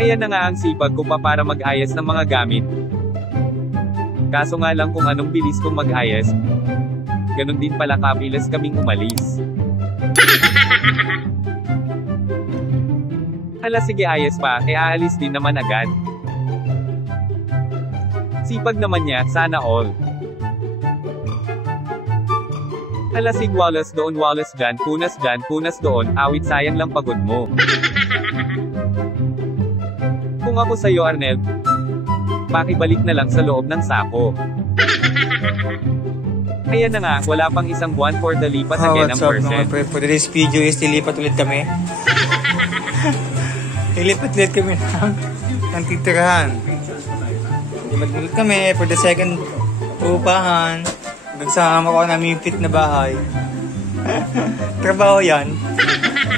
Ayan na nga ang sipag ko pa para mag-ayos ng mga gamit. Kaso nga lang kung anong bilis kong mag-ayos, ganun din pala kapilas kaming umalis. Hala sige ayos pa, aalis din naman agad. Sipag naman niya, sana all. Hala sig Wallace doon Wallace dyan, punas doon, awit sayang lang pagod mo. Kung ako sa'yo Arnel, pakibalik na lang sa loob ng sako. Ayan na nga, wala pang isang buwan for the lipat again ng person. For today's video is lilipat ulit kami. Lilipat ulit kami ng titirahan. Lilipat ulit kami for the second upahan. Nagsama ko namin yung fit na bahay. Trabaho yan.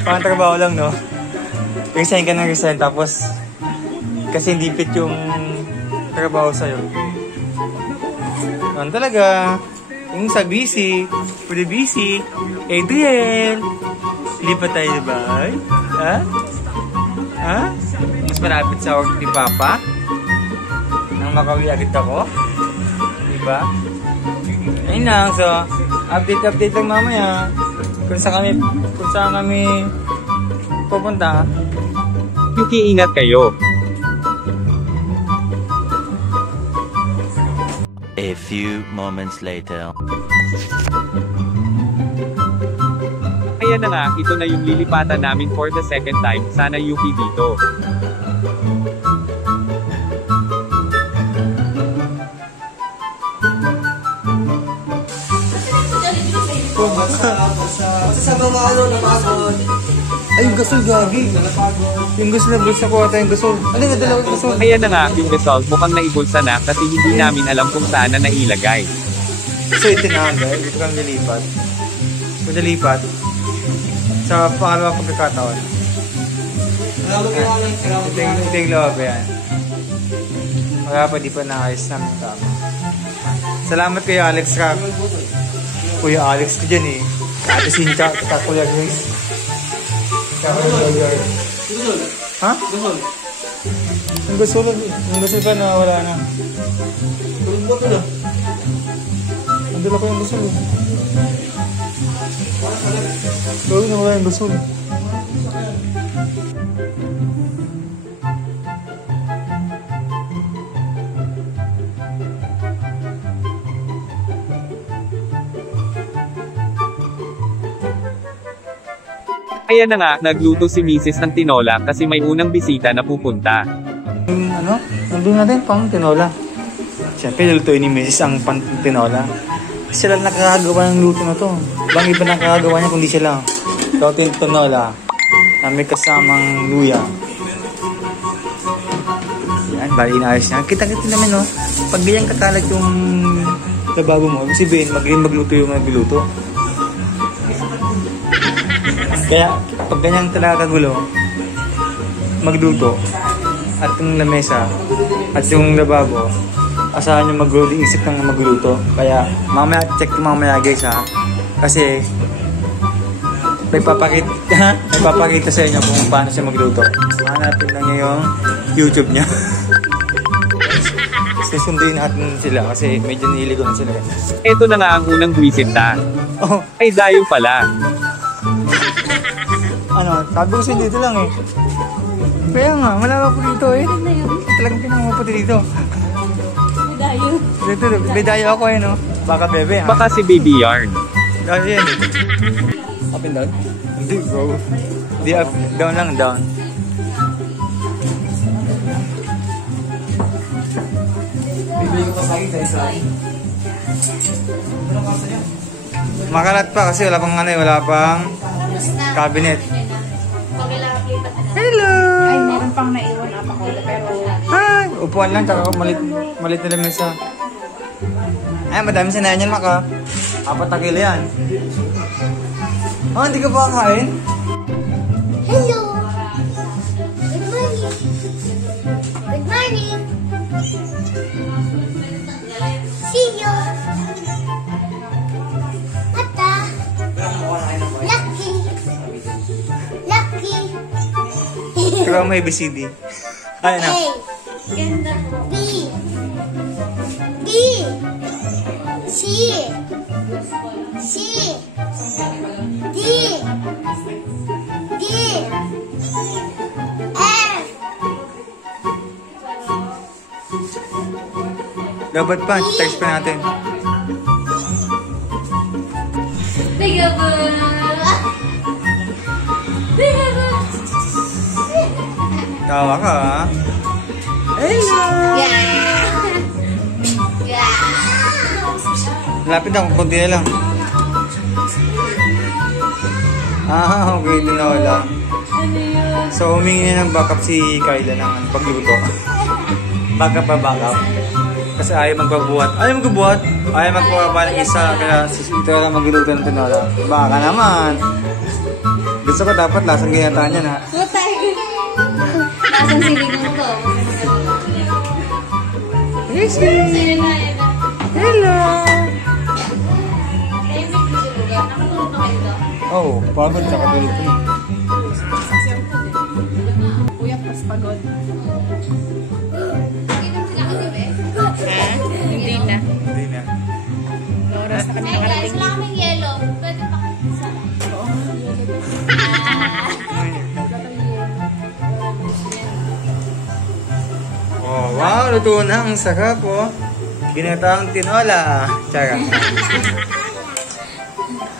Parang trabaho lang, no? Resign ka ng resign, tapos kasi hindi fit yung trabaho sa'yo. Ano talaga? Yung sa busy, for the busy, Adriel, lipat tayo na ba? Ha? Ha? Mas malapit sa work ni Papa? Nang makawi agad ako? Diba? Ayun lang, so, update lang mamaya. Kung saan kami pupunta. Yuki, ingat kayo. A few moments later. Ayan na nga, ito na yung lilipatan namin for the second time, sana Yuki dito. Sa mga ano, napagod. Ay, yung gasol gagi. Yung gasol na bulsa ko ata yung gasol. Ano yung dalawang gasol? Ayan na nga, yung gasol mukhang naibulsa na kasi hindi namin alam kung saan na nailagay. So ito na guys, ito kang nilipat. Nilipat sa pangalawang pagkakataon. Ito yung loob yan. Wala pa, di pa naayos namin tama. Salamat kayo Alex Rock. Kuya Alex ko dyan eh. Ate Sincha, Kuya Grace. Ha? Yung gasol pa na wala na. Ang dala ko yung gasol. Gawin na wala yung gasol. Ayan na nga, nagluto si Mrs. ng tinola kasi may unang bisita na pupunta. Ano? Nandun natin pang tinola. Siyempre, lutuin ni Mrs. ang pang tinola. Sila nakakagawa ng luto na to. Bang iba nakakagawa niya kundi sila. Ito yung tinola na may kasamang luya. Yan, bali inaayos niya. Kita-kita naman, no? Pag ganyan kakalat yung lababo mo, ibig sabihin, magaling magluto yung nagluto. Kaya, pag ganyan talaga kagulo, magluto, at yung lamesa, at yung lababo, asahan yung magluto, isip ng magluto. Kaya, mamaya, check yung mamaya guys ha. Kasi, may papakita sa inyo kung paano siya magluto. Hanapin lang niyo yung YouTube niya. Susunduin natin sila kasi medyo niligo na sila. Ito na nga ang unang bisita. Oh. Ay, dayo pala. Ano, sabi ko siya dito lang eh. Kaya nga, malaga po dito eh. Talagang pinangaputi dito. Bedayo. Dito, bedayo ako eh no. Baka bebe ha. Baka si Baby Yarn. Dahil yan. Up and down? Hindi bro. Hindi up, down lang, down. Bibili ko pa sa'yo dahil sa'yo. Makalat pa kasi wala pang ano eh, wala pang cabinet. Hello! Ay, meron pang naiwan apa ko pero... Hi! Upuan lang, tsaka malit na lang mesa. Ay, madami sinayan yan, Maka. 4 na kilo yan. Oh, hindi ka pa kakain? Hello! Good morning! Good morning! See you! Ata! Lucky! Lucky! Gawa mo ABCD. Ay, ano? A. Ganda po. B. B. C. C. D. D. F. Dapat pa, text pa natin. Bigaboo! Bigaboo! Tawa ka, ha? Hello! Lapit ako, kunti na lang. Ah, okay, tinola. Ano yun? So, humingi na ng backup si Kyla ng pagluto. Backup pa, backup. Kasi ayaw magpabuhat. Ayaw magpabuhat? Ayaw magpapaba ng isa. Kaya ito lang magluto ng tinola. Baka naman. Gusto ko dapat lasang ginataan yan, ha? Putay! Nasaan siligang ko? Yes, Sa'yo na, yan na. hello! Ay, may siligang. Nakatulog na kayo daw. Oh, pagod ka katulog ko. Kuya, pas pagod. Hindi na. Hindi na. Oras na kami Hey guys, nakarating. wala kaming yellow. Pwede pa isa. Oh, wow, luto na. Ang sarap, oh. Ginataang tinola. Tsara.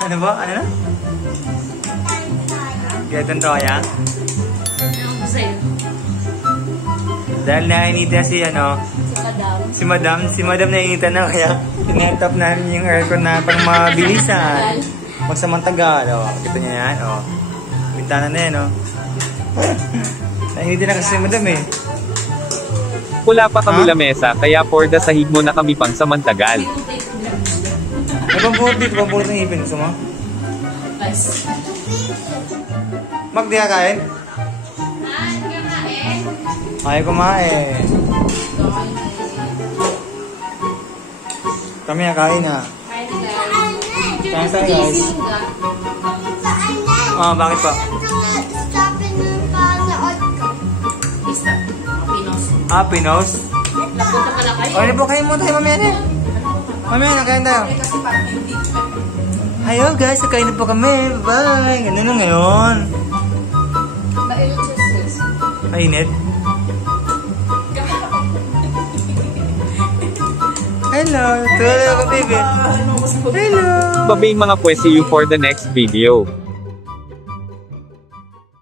Ano ba? Ano na? Ginatang toya? Ano ko sa'yo? Dahil nainita si, ano, Si Madam. si Madam nainita na. Kaya tinetap namin yung aircon na pang mabilisan. Magsamantagal, oh. Kita niya yan, oh. Bintana na yan, oh. Nainita na kasi si Madam, eh. Wala pa kami Ha? lamesa, kaya for the sahig mo na kami pang samantagal. May pampulot dito, pampulot ng ipin. Gusto mo? Pas. Mag, di ka kain? Ayaw kumain. Kami na kain, ha. Kain tayo, guys. Saan na? Ah, bakit pa? Stopin ng panood ko. Bista. Pinos. Ah, Pinos? Napunta pala kayo. O, ano po kayo muna tayo, mamaya na. Mamaya na, kain tayo. Kasi parang hindi. Ayaw, guys, nakain na po kami. Bye! Ganun na ngayon. Mainit sa sis. Mainit. Hello, tulog ako, baby. Hello. Babay mga pwes, see you for the next video.